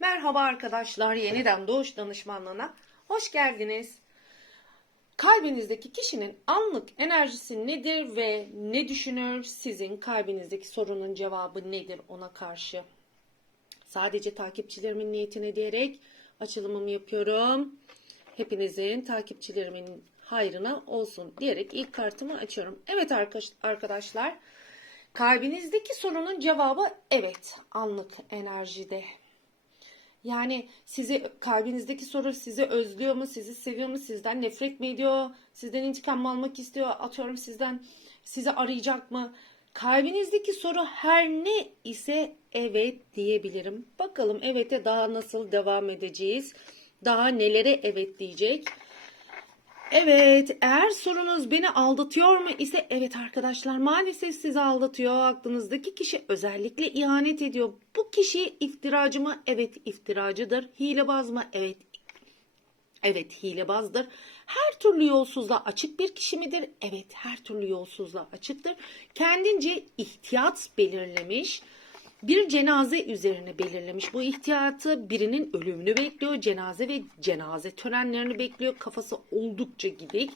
Merhaba arkadaşlar, yeniden Doğuş Danışmanlığı'na hoş geldiniz. Kalbinizdeki kişinin anlık enerjisi nedir ve ne düşünür? Sizin kalbinizdeki sorunun cevabı nedir ona karşı? Sadece takipçilerimin niyetine diyerek açılımımı yapıyorum. Hepinizin takipçilerimin hayrına olsun diyerek ilk kartımı açıyorum. Evet arka- arkadaşlar, kalbinizdeki sorunun cevabı evet, anlık enerjide. Yani sizi kalbinizdeki soru sizi özlüyor mu, sizi seviyor mu, sizden nefret mi ediyor, sizden intikam mı almak istiyor, atıyorum sizden sizi arayacak mı? Kalbinizdeki soru her ne ise evet diyebilirim. Bakalım evete daha nasıl devam edeceğiz? Daha nelere evet diyecek? Evet, eğer sorunuz beni aldatıyor mu ise evet arkadaşlar maalesef sizi aldatıyor. Aklınızdaki kişi özellikle ihanet ediyor. Bu kişi iftiracı mı? Evet iftiracıdır. Hilebaz mı? Evet Evet hilebazdır. Her türlü yolsuzluğa açık bir kişi midir? Evet her türlü yolsuzluğa açıktır. Kendince ihtiyat belirlemiş. Bir cenaze üzerine belirlemiş. Bu ihtiyatı birinin ölümünü bekliyor. Cenaze ve cenaze törenlerini bekliyor. Kafası oldukça gidik.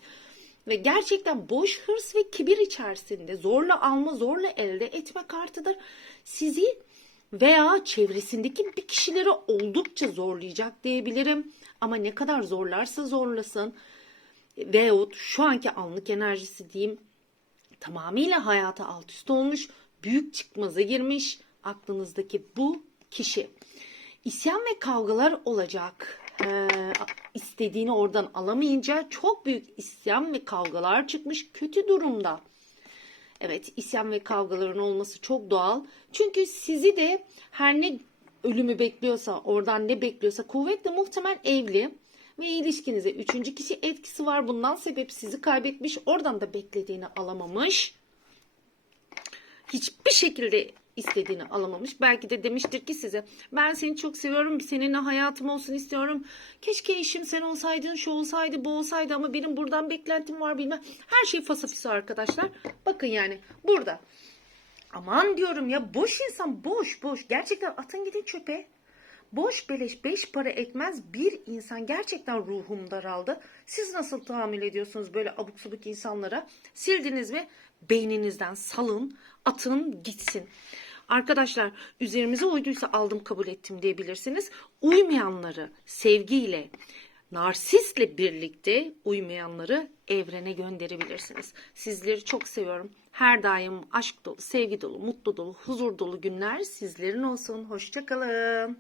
Ve gerçekten boş hırs ve kibir içerisinde zorla alma, zorla elde etme kartıdır. Sizi veya çevresindeki bir kişileri oldukça zorlayacak diyebilirim. Ama ne kadar zorlarsa zorlasın veyahut şu anki anlık enerjisi diyeyim tamamıyla hayata alt üst olmuş, büyük çıkmaza girmiş aklınızdaki bu kişi. İsyan ve kavgalar olacak. Ee, istediğini oradan alamayınca çok büyük isyan ve kavgalar çıkmış kötü durumda. Evet isyan ve kavgaların olması çok doğal. Çünkü sizi de her ne ölümü bekliyorsa oradan ne bekliyorsa kuvvetle muhtemel evli ve ilişkinize üçüncü kişi etkisi var. Bundan sebep sizi kaybetmiş oradan da beklediğini alamamış. Hiçbir şekilde istediğini alamamış. Belki de demiştir ki size ben seni çok seviyorum. Seninle hayatım olsun istiyorum. Keşke eşim sen olsaydın, şu olsaydı, bu olsaydı ama benim buradan beklentim var bilmem. Her şey fasafiso arkadaşlar. Bakın yani burada. Aman diyorum ya boş insan boş boş. Gerçekten atın gidin çöpe. Boş beleş beş para etmez bir insan gerçekten ruhum daraldı. Siz nasıl tahammül ediyorsunuz böyle abuk subuk insanlara? Sildiniz ve beyninizden salın, atın gitsin. Arkadaşlar üzerimize uyduysa aldım kabul ettim diyebilirsiniz. Uymayanları sevgiyle, narsistle birlikte uymayanları evrene gönderebilirsiniz. Sizleri çok seviyorum. Her daim aşk dolu, sevgi dolu, mutlu dolu, huzur dolu günler sizlerin olsun. Hoşçakalın.